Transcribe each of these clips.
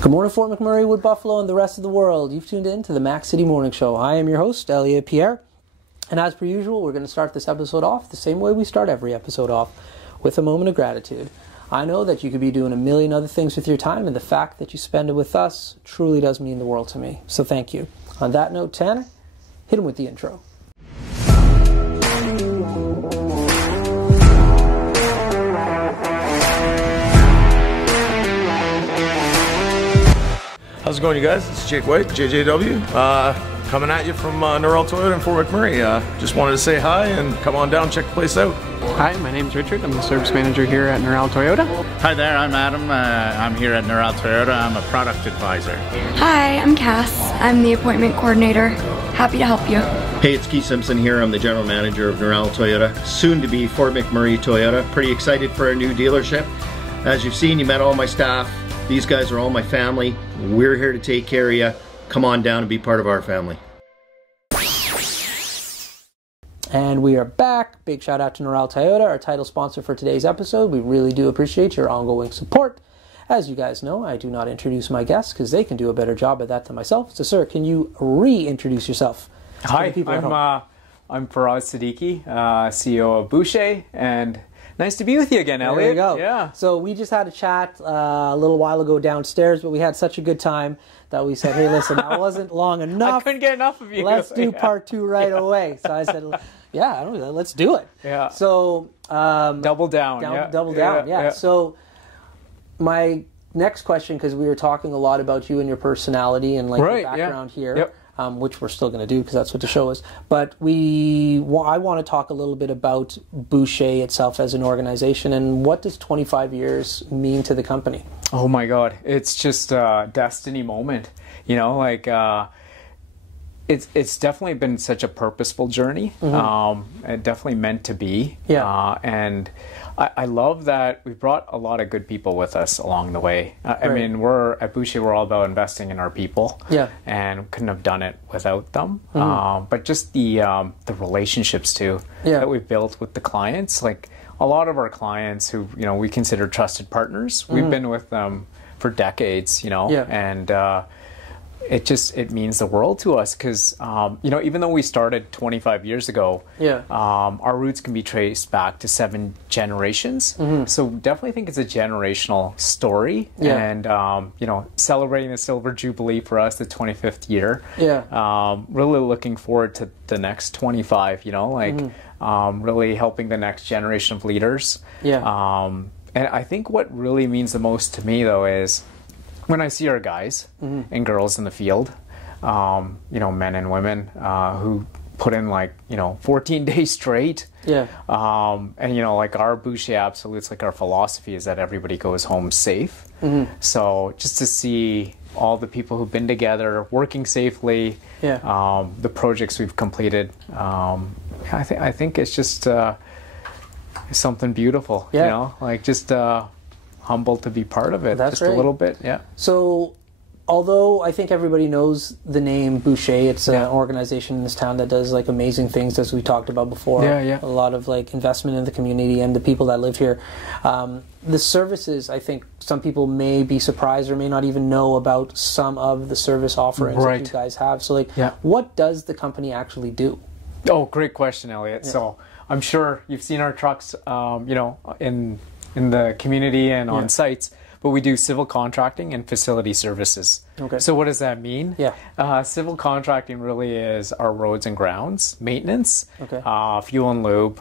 Good morning, Fort McMurray, Wood Buffalo, and the rest of the world. You've tuned in to the Mac City Morning Show. I am your host, Elliot Pierre, and as per usual, we're going to start this episode off the same way we start every episode off, with a moment of gratitude. I know that you could be doing a million other things with your time, and the fact that you spend it with us truly does mean the world to me. So thank you. On that note, Tanner, hit him with the intro. How's it going, you guys? It's Jake White, JJW, coming at you from Norrell Toyota in Fort McMurray. Just wanted to say hi and come on down, check the place out. Hi, my name's Richard. I'm the service manager here at Norrell Toyota. Hi there, I'm Adam. I'm here at Norrell Toyota. I'm a product advisor. Hi, I'm Cass. I'm the appointment coordinator. Happy to help you. Hey, it's Keith Simpson here. I'm the general manager of Norrell Toyota, soon to be Fort McMurray Toyota. Pretty excited for our new dealership. As you've seen, you met all my staff. These guys are all my family. We're here to take care of you. Come on down and be part of our family. And we are back. Big shout out to Norrell Toyota, our title sponsor for today's episode. We really do appreciate your ongoing support. As you guys know, I do not introduce my guests because they can do a better job at that than myself. So, sir, can you reintroduce yourself? Hi, I'm Faraz Siddiqi, COO of Bouchier, and nice to be with you again, Elliot. There you go. Yeah. So we just had a chat a little while ago downstairs, but we had such a good time that we said, hey, listen, that wasn't long enough. I couldn't get enough of you. Let's do part two right away. So I said, yeah, I don't know, let's do it. Yeah. So double down. Double down. Yeah. So my next question, because we were talking a lot about you and your personality and like your background here. Yep. Which we're still going to do because that's what the show is. But I want to talk a little bit about Bouchier itself as an organization, and what does 25 years mean to the company? Oh my God, it's just a destiny moment. You know, like it's definitely been such a purposeful journey. It definitely meant to be. Yeah. And I love that we brought a lot of good people with us along the way. I mean, we're at Bouchier, we're all about investing in our people. Yeah. And couldn't have done it without them. But just the relationships too that we've built with the clients. Like a lot of our clients who we consider trusted partners. We've been with them for decades. And it means the world to us because even though we started 25 years ago, our roots can be traced back to 7 generations. So definitely think it's a generational story. And celebrating the Silver Jubilee for us, the 25th year. Really looking forward to the next 25. Really helping the next generation of leaders. And I think what really means the most to me though is when I see our guys and girls in the field, men and women who put in 14 days straight. Like our Bouchier Absolutes, like our philosophy is that everybody goes home safe. So just to see all the people who've been together, working safely, the projects we've completed, I think it's just something beautiful. Humbled to be part of it. That's just a little bit. So although I think everybody knows the name Bouchier, it's an organization in this town that does amazing things, as we talked about before. A lot of investment in the community and the people that live here. The services, I think some people may be surprised or may not even know about some of the service offerings that you guys have. So what does the company actually do? Oh, great question, Elliot. So I'm sure you've seen our trucks in the community and on sites, but we do civil contracting and facility services. Okay. So what does that mean? Civil contracting really is our roads and grounds maintenance, fuel and lube.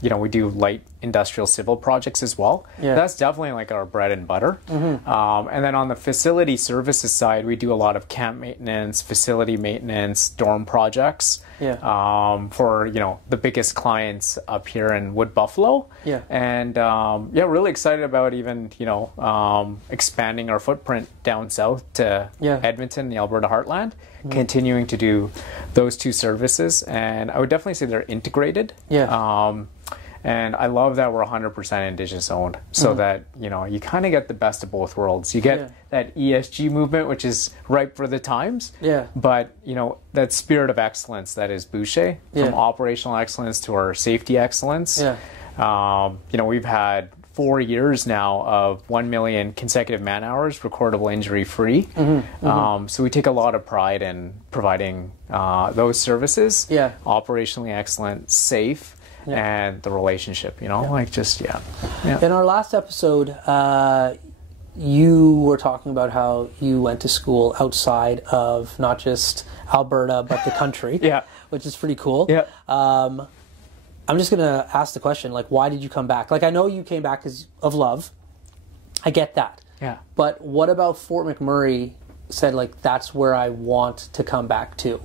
We do light industrial civil projects as well. That's definitely our bread and butter. And then on the facility services side, we do a lot of camp maintenance, facility maintenance, dorm projects. For the biggest clients up here in Wood Buffalo. And really excited about even expanding our footprint down south to Edmonton, the Alberta heartland, continuing to do those 2 services. And I would definitely say they're integrated. And I love that we're 100% Indigenous owned, so that you kind of get the best of both worlds. You get that ESG movement, which is ripe for the times. But that spirit of excellence that is Bouchier, from operational excellence to our safety excellence. We've had 4 years now of 1 million consecutive man hours, recordable injury free. So we take a lot of pride in providing those services. Operationally excellent, safe, and the relationship, you know, like just, In our last episode, you were talking about how you went to school outside of not just Alberta, but the country, which is pretty cool. I'm just going to ask the question, like, why did you come back? Like, I know you came back because of love. I get that. But what about Fort McMurray said, like, that's where I want to come back to?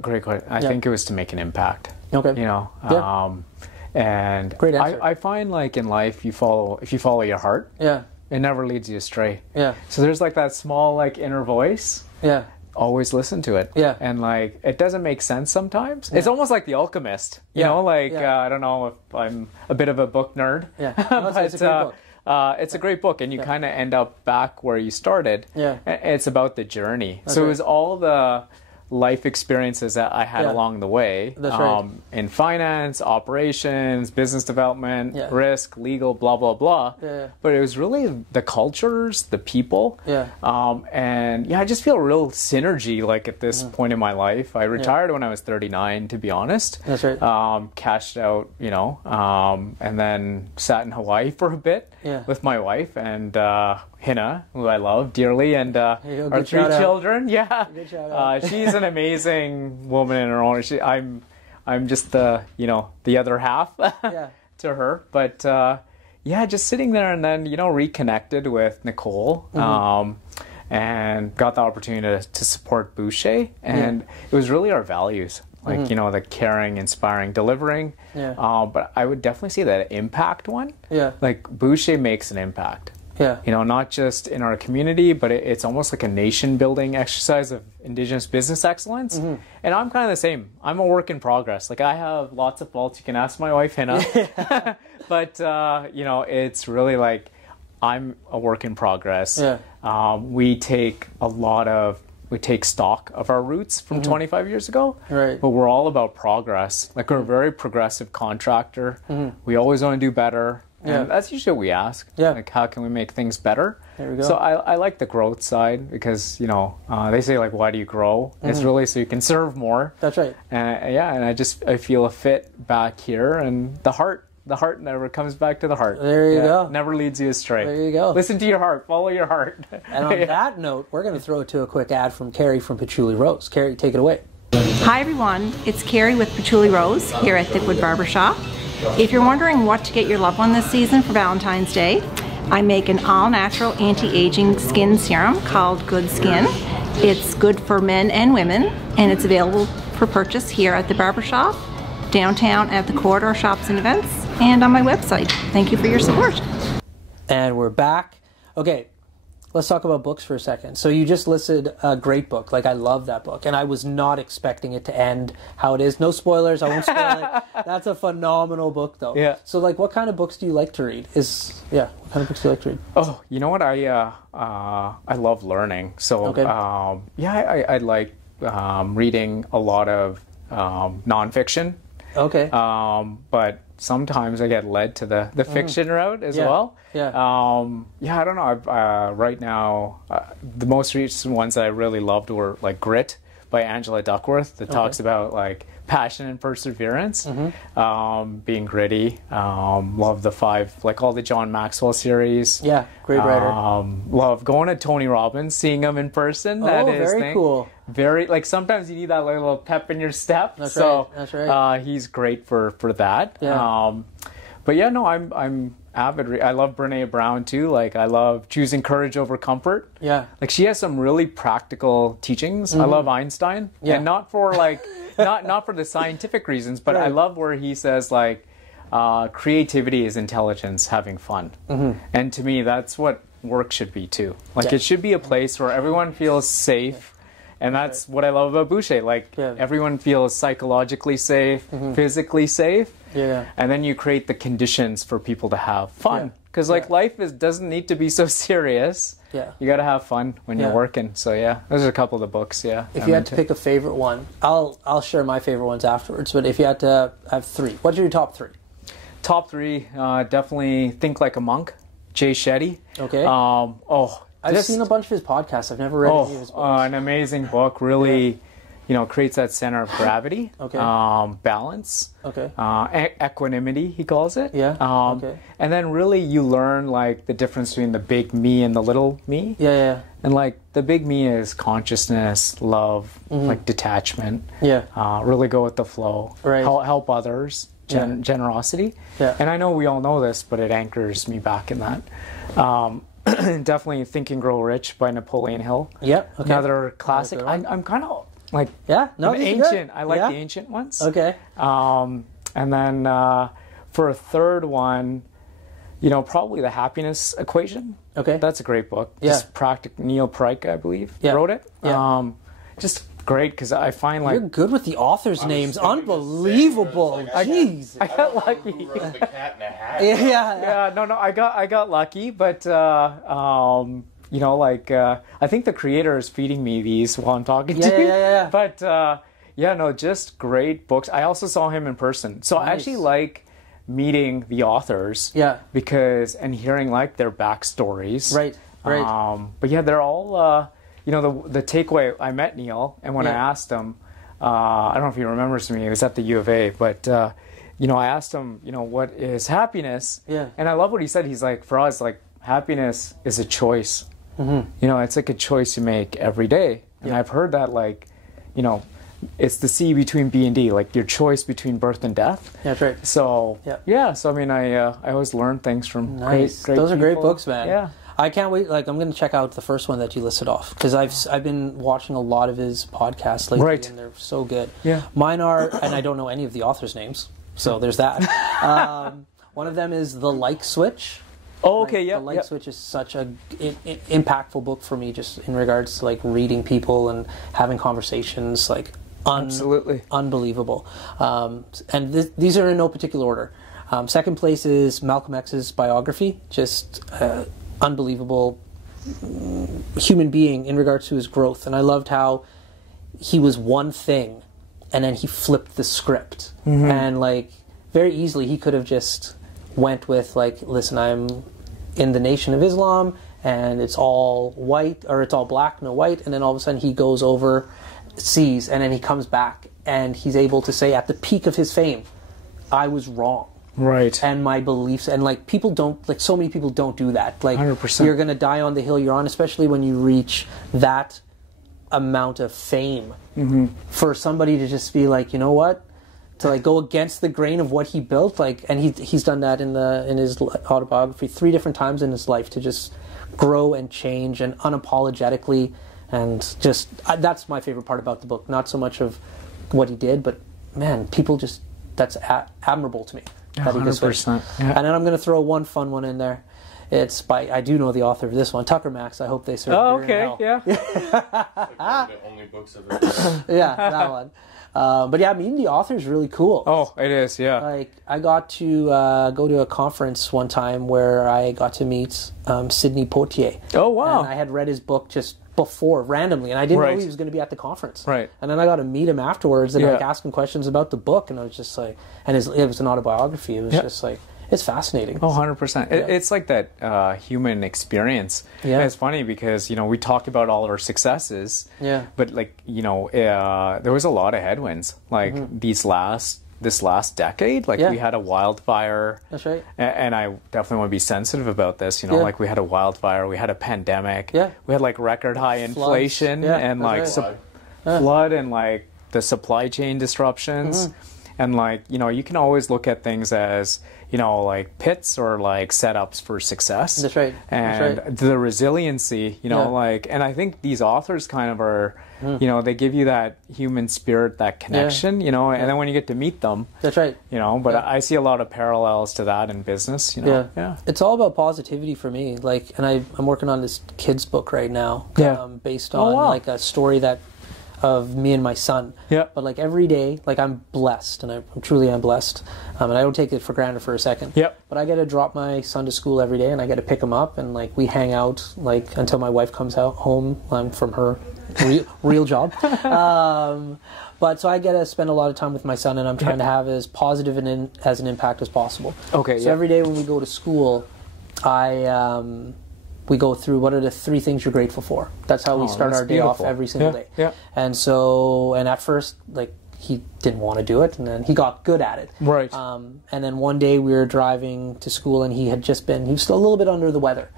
Great question. I think it was to make an impact. Okay. You know, and great answer. I find, like, in life, if you follow your heart, it never leads you astray. So there's, like, that small, like, inner voice. Always listen to it. And, like, it doesn't make sense sometimes. It's almost like The Alchemist. You know, like, I don't know if I'm a bit of a book nerd. But it's a great book. It's a great book, and you kind of end up back where you started. It's about the journey. So it was all the life experiences that I had along the way. That's right. In finance, operations, business development, risk, legal, blah, blah, blah. But it was really the cultures, the people. And I just feel real synergy, like, at this point in my life. I retired when I was 39, to be honest. That's right. Cashed out, you know, and then sat in Hawaii for a bit with my wife and Hina, who I love dearly, and our 3 children. Good shout out. She's an amazing woman in her own. I'm just the other half to her. But just sitting there, and then, you know, reconnected with Nicole, and got the opportunity to support Bouchier, and it was really our values. Like, you know, the caring, inspiring, delivering. But I would definitely say that impact one. Like, Bouchier makes an impact. You know, not just in our community, but it's almost like a nation-building exercise of Indigenous business excellence. And I'm kind of the same. I'm a work in progress. Like, I have lots of faults. You can ask my wife, Hina. But, you know, it's really like I'm a work in progress. We take stock of our roots from 25 years ago, but we're all about progress. Like, we're a very progressive contractor. We always want to do better. And that's usually what we ask. Like, how can we make things better? There we go. So I like the growth side because, you know, they say, like, why do you grow? It's really so you can serve more. That's right. And I feel a fit back here, and the heart never comes back to the heart. There you go. Never leads you astray. There you go. Listen to your heart. Follow your heart. And on that note, we're going to throw it to a quick ad from Carrie from Patchouli Rose. Carrie, take it away. Hi everyone, it's Carrie with Patchouli Rose here at Thickwood Barbershop. If you're wondering what to get your loved one this season for Valentine's Day, I make an all-natural anti-aging skin serum called Good Skin. It's good for men and women, and it's available for purchase here at the barbershop, downtown at the Corridor Shops and Events, and on my website. Thank you for your support. And we're back. Okay, let's talk about books for a second. So you just listed a great book. Like, I love that book. And I was not expecting it to end how it is. No spoilers. I won't spoil it. That's a phenomenal book, though. So, like, what kind of books do you like to read? What kind of books do you like to read? Oh, you know what? I love learning. So, I like reading a lot of nonfiction. But sometimes I get led to the fiction route as well. I don't know. Right now, the most recent ones that I really loved were like Grit by Angela Duckworth that talks about like passion and perseverance, being gritty. Love the 5, like all the John Maxwell series. Great writer. Love going to Tony Robbins, seeing him in person. Very cool. Very, like, sometimes you need that little pep in your step. That's right. He's great for that. But yeah, no, I'm avid. I love Brené Brown too. Like, I love Choosing Courage Over Comfort. Like, she has some really practical teachings. I love Einstein, and not for like not for the scientific reasons, but I love where he says like creativity is intelligence having fun, and to me that's what work should be too. Like, it should be a place where everyone feels safe. And that's what I love about Bouchier. Like, everyone feels psychologically safe, physically safe. And then you create the conditions for people to have fun. Because, like, life doesn't need to be so serious. You got to have fun when you're working. So, those are a couple of the books, If you had to pick a favorite one, I'll share my favorite ones afterwards. But if you had to have 3, what are your top 3? top 3, definitely Think Like a Monk, Jay Shetty. Okay. I've seen a bunch of his podcasts. I've never read any of his books. An amazing book. Really, creates that center of gravity. Okay. Balance. Okay. Equanimity, he calls it. Yeah. Okay. And then really you learn like the difference between the big me and the little me. Yeah. And like the big me is consciousness, love, like detachment. Yeah. Really go with the flow. Right. Help others. Generosity. Yeah. And I know we all know this, but it anchors me back in that. Definitely Think and Grow Rich by Napoleon Hill. Yeah. Okay. Another classic. I'm kind of like ancient. I like the ancient ones. Okay. And then for a third one, probably The Happiness Equation. Okay. That's a great book. Yeah. Just Neil Pryke, I believe, wrote it. Yeah. Just great because I find like you're good with the authors' names. Unbelievable. Jeez. I got lucky. Who wrote The Cat in the Hat? Yeah. No. I got lucky, but I think the creator is feeding me these while I'm talking to you. Yeah. But just great books. I also saw him in person, so I actually like meeting the authors. Yeah. Because and hearing like their backstories. Right. But yeah, they're all. The takeaway. I met Neil, and when I asked him, I don't know if he remembers me. He was at the U of A, but. I asked him, what is happiness? Yeah. And I love what he said. He's like, for us, like, happiness is a choice. Mm-hmm. It's like a choice you make every day. And I've heard that, like, it's the C between B and D, like your choice between birth and death. Yeah, that's right. So, so I mean, I always learn things from great Those are great people. books, man. Yeah. I can't wait. Like, I'm going to check out the first one that you listed off because I've been watching a lot of his podcasts lately, and they're so good. Yeah. Mine are, and I don't know any of the authors' names. So there's that. One of them is The Like Switch. Oh, okay, The Like Switch is such a impactful book for me, just in regards to like reading people and having conversations. Like, absolutely unbelievable. And these are in no particular order. Second place is Malcolm X's biography. Just unbelievable human being in regards to his growth. And I loved how he was one thing. And then he flipped the script, and like very easily he could have just went with like, listen, I'm in the Nation of Islam, and it's all white or it's all black, no white, and then all of a sudden he goes overseas, and then he comes back, and he's able to say at the peak of his fame, I was wrong. Right. And my beliefs, and like people don't, like so many people don't do that. Like 100%. You're gonna die on the hill you're on, especially when you reach that amount of fame. For somebody to just be like, you know what, to like go against the grain of what he built, like, and he's done that in his autobiography 3 different times in his life, to just grow and change and unapologetically, and just that's my favorite part about the book. Not so much of what he did, but man, people just that's admirable to me. 100%. And then I'm going to throw one fun one in there. It's by, I do know the author of this one, Tucker Max. I hope they serve. Oh, okay, yeah. Like one of the only books I've ever read. Yeah, that one. But yeah, meeting the author is really cool. Oh, it is, yeah. Like, I got to go to a conference one time where I got to meet Sidney Poitier. Oh, wow. And I had read his book just before, randomly, and I didn't know he was going to be at the conference. Right. And then I got to meet him afterwards, and like ask him questions about the book, and I was just like, and it was an autobiography. It was just like, it's fascinating. Oh, 100%. It's like that human experience. Yeah. And it's funny because, we talked about all our successes. Yeah. But like, there was a lot of headwinds. Like this last decade, like we had a wildfire. That's right. And I definitely want to be sensitive about this. Like we had a wildfire, we had a pandemic. Yeah. We had like record high inflation and like flood and like the supply chain disruptions. And like, you can always look at things as, like pits or like setups for success. That's right. And the resiliency, like, and I think these authors kind of are, they give you that human spirit, that connection, and then when you get to meet them. That's right. But I see a lot of parallels to that in business, Yeah. It's all about positivity for me. Like, and I'm working on this kid's book right now. Based on like a story of me and my son. Yeah. But like every day, like I'm blessed, and I truly am blessed, and I don't take it for granted for a second. Yep. But I get to drop my son to school every day, and I get to pick him up, and like we hang out like until my wife comes out home from her real job. But so I get to spend a lot of time with my son, and I'm trying to have as positive as an impact as possible. Okay. So every day when we go to school, we go through what are the 3 things you're grateful for. That's how we start our day off every single day. Yeah. And so, and at first, like, he didn't want to do it, and then he got good at it. Right. And then one day we were driving to school, and he was still a little bit under the weather.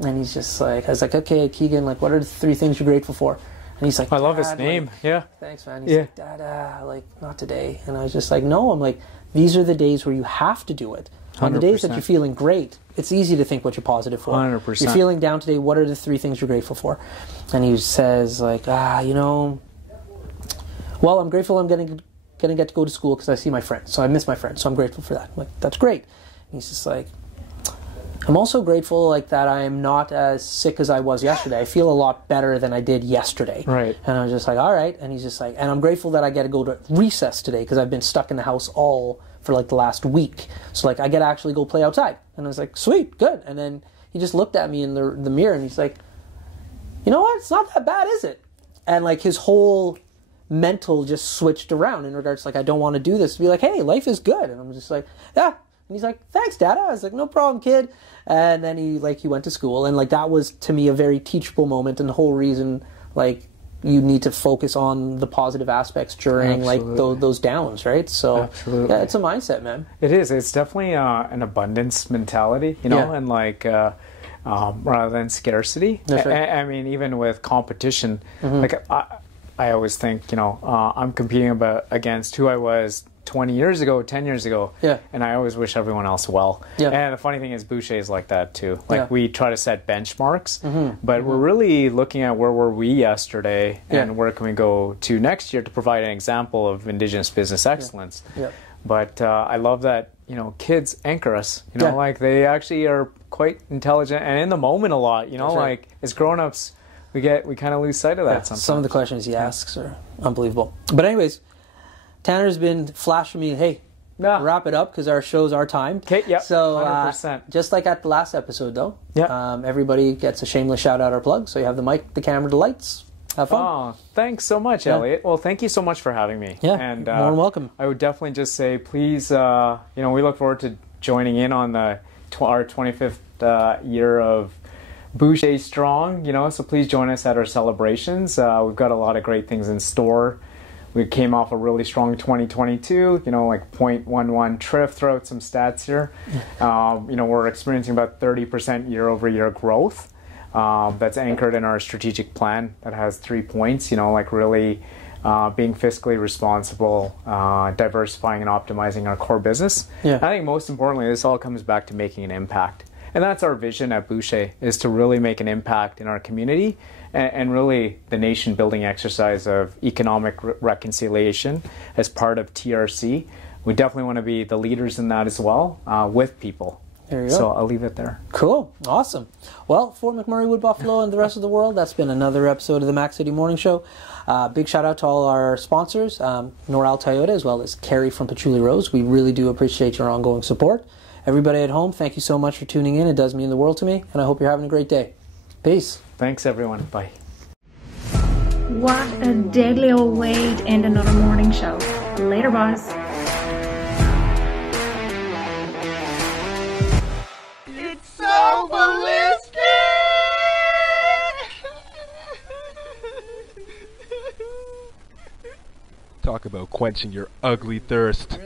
And he's just like, I was like, okay, Keegan, like, what are the 3 things you're grateful for? And he's like, I love his Dad, name. Like, yeah. Thanks, man. He's like, Dad, like, not today. And I was just like, no. I'm like, these are the days where you have to do it. On the days that you're feeling great, it's easy to think what you're positive for. 100%. You're feeling down today, what are the 3 things you're grateful for? And he says, like, well, I'm grateful I'm going to get to go to school because I see my friends. So I miss my friends, so I'm grateful for that. I'm like, that's great. And he's just like, I'm also grateful like that I'm not as sick as I was yesterday. I feel a lot better than I did yesterday. Right. And I was just like, all right. And he's just like, and I'm grateful that I get to go to recess today because I've been stuck in the house for like the last week. So like I get to actually go play outside. And I was like, sweet, good. And then he just looked at me in the mirror and he's like, you know what? It's not that bad, is it? And like his whole mental just switched around in regards to like, I don't want to do this. To be like, hey, life is good. And I'm just like, yeah. And he's like, thanks, Dad. I was like, no problem, kid. And then he went to school. And like that was to me a very teachable moment, and the whole reason like you need to focus on the positive aspects during like those downs, right? So yeah, it's a mindset, man. It is. It's definitely an abundance mentality, you know, and like rather than scarcity. That's right. I mean, even with competition, like I always think, you know, I'm competing against who I was 20 years ago, 10 years ago, and I always wish everyone else well. And the funny thing is Bouchier is like that too. Like we try to set benchmarks, but we're really looking at where were we yesterday and where can we go to next year to provide an example of Indigenous business excellence. But I love that, you know, kids anchor us, you know, like they actually are quite intelligent and in the moment a lot, you know, like as grown-ups, we kind of lose sight of that sometimes. Some of the questions he asks are unbelievable. But anyways, Tanner's been flashing me, hey, wrap it up because our shows are timed. Okay, yeah, so 100%. Just like at the last episode, though, everybody gets a shameless shout-out or plug. So you have the mic, the camera, the lights. Have fun. Oh, thanks so much, Elliot. Well, thank you so much for having me. Yeah, and more than welcome. I would definitely just say, please, you know, we look forward to joining in on our 25th year of Bouchier Strong, you know, so please join us at our celebrations. We've got a lot of great things in store. We came off a really strong 2022, you know, like 0.11 TRIF, throw out some stats here. You know, we're experiencing about 30% year-over-year growth. That's anchored in our strategic plan that has 3 points, you know, like really being fiscally responsible, diversifying and optimizing our core business. I think most importantly, this all comes back to making an impact. And that's our vision at Bouchier, is to really make an impact in our community and really the nation-building exercise of economic reconciliation as part of TRC. We definitely want to be the leaders in that as well with people. There you go. So I'll leave it there. Cool. Awesome. Well, Fort McMurray, Wood Buffalo, and the rest of the world, that's been another episode of the Mac City Morning Show. Big shout out to all our sponsors, Noral Toyota, as well as Carrie from Patchouli Rose. We really do appreciate your ongoing support. Everybody at home, thank you so much for tuning in. It does mean the world to me, and I hope you're having a great day. Peace. Thanks, everyone. Bye. What a deadly old way to end another morning show. Later, boss. It's so ballistic! Talk about quenching your ugly thirst.